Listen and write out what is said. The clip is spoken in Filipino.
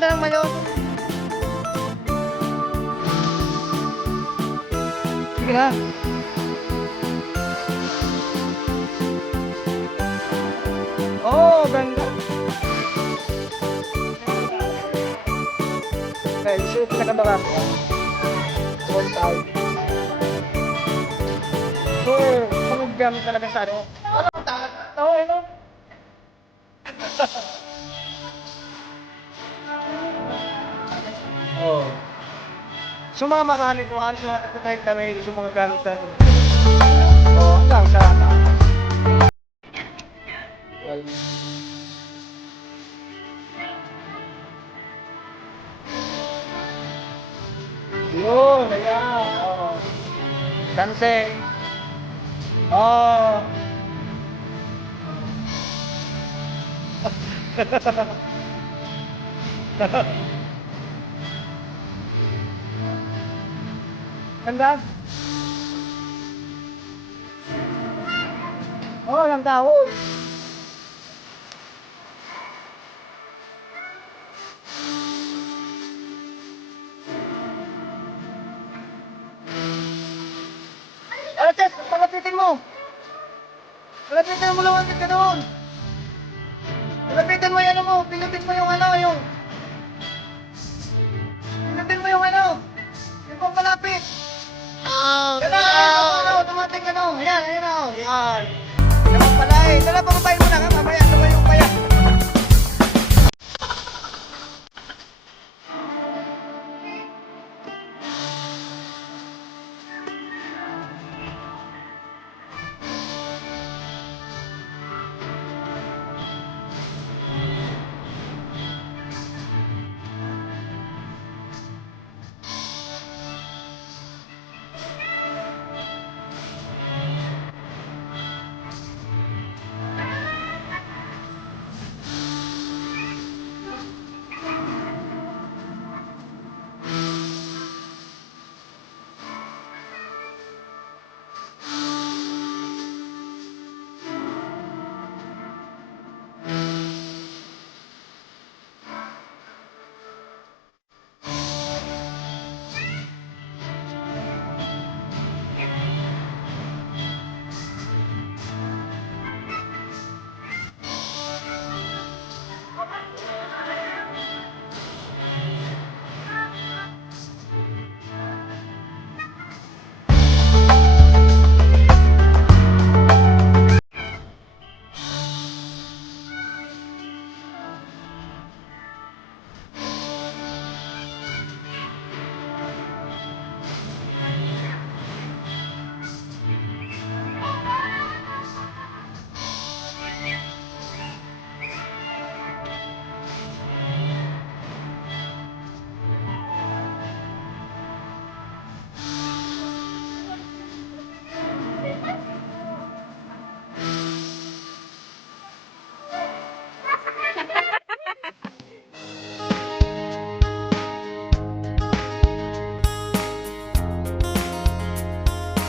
ganda ng mayon. Sige na. Oh, ganda. Okay, so pinakabaka ko. One time. So, kung gamit talaga sa ano? Oo, ano? Oh. So mga makanik mo, halos na tayo kami sa mga gamit na. Oh, hanggang sa well, yun, ayan. Oh. Dancing. Oh. Ganda. Oh, ng tao. Ches, palapitin mo. Palapitin mo lumapit ka doon. Palapitin mo yung ano mo. Pinutin mo yung ano, yung... Pinutin mo yung ano. Yung pampalapit. Oh, no!